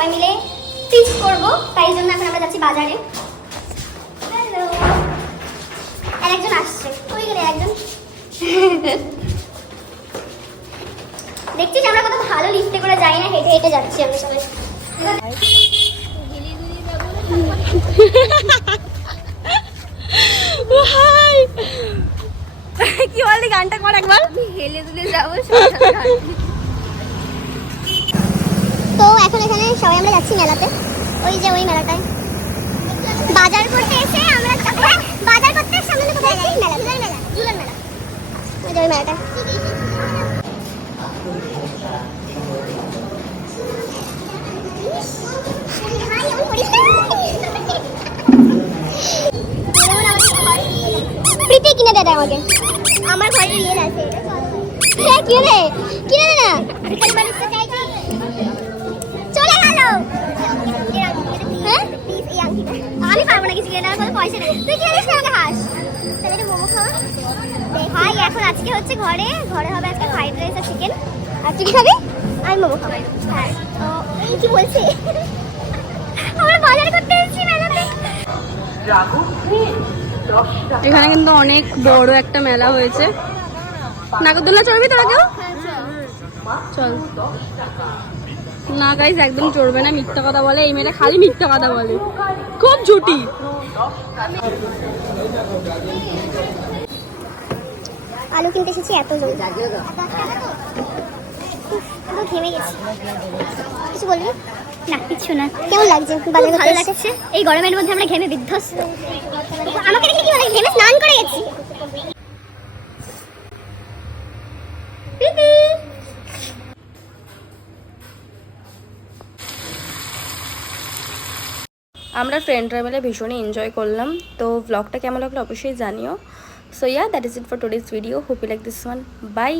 সবাই মিলে ফিস্ট করব, তাই জন্য এখন আমরা যাচ্ছি বাজারে। হ্যালো, আর একজন আসছে, ওই গেলে একজন। দেখছিস আমরা কত ভালো লিফটে করে যাই না, হেঁটে হেঁটে যাচ্ছি আমরা সবাই। কি বললি গানটা কর একবার। হেলে দুলে যাবো। তো এখন এখানে সবাই আমরা যাচ্ছি মেলাতে, ওই যে ওই মেলাটায় বাজার করতে এসে আমরা বাজার করতে এসে আমরা কোথায় যাচ্ছি? মেলা, ঝুলার মেলা, ঝুলার মেলা, ওই যে ওই মেলাটা। প্রীতি কিনে দে আমাকে, আমার ঘরে রিয়েল আছে। হ্যাঁ কিনে দে, কিনে দে না। চলে গেল। হ্যাঁ আমি পারবো না কিছু কিনে দেওয়ার, কোনো পয়সা নেই। তুই কিনে দিস না আমাকে হাস। তাহলে একটু মোমো খাওয়া ভাই। এখন আজকে হচ্ছে ঘরে হবে আজকে ফ্রাইড রাইস আর চিকেন। আর তুই কি খাবি? আমি মোমো খাবো। হ্যাঁ তো এই কি বলছি, আমরা বাজার করতে এসেছি মেলাতে। এখানে কিন্তু অনেক বড় একটা মেলা হয়েছে। নাগরদোলনা চড়বি তোরা কেউ? চল না গাইস, একদম চড়বে না, মিথ্যা কথা বলে এই মেয়েটা, খালি মিথ্যা কথা বলে, খুব ঝুটি। আলু কিনতে এসেছি, এত জল ঘেমে গেছি। কিছু বলবি না? কিছু না। কেমন লাগছে? ভালো লাগছে। এই গরমের মধ্যে আমরা ঘেমে বিধ্বস্ত। আমাকে দেখলে কি বলে, ঘেমে স্নান করে গেছি। আমরা ফ্রেন্ডরা মিলে ভীষণই এনজয় করলাম। তো ব্লগটা কেমন লাগলো অবশ্যই জানিও। So yeah, that is it for today's video. Hope you like this one. By.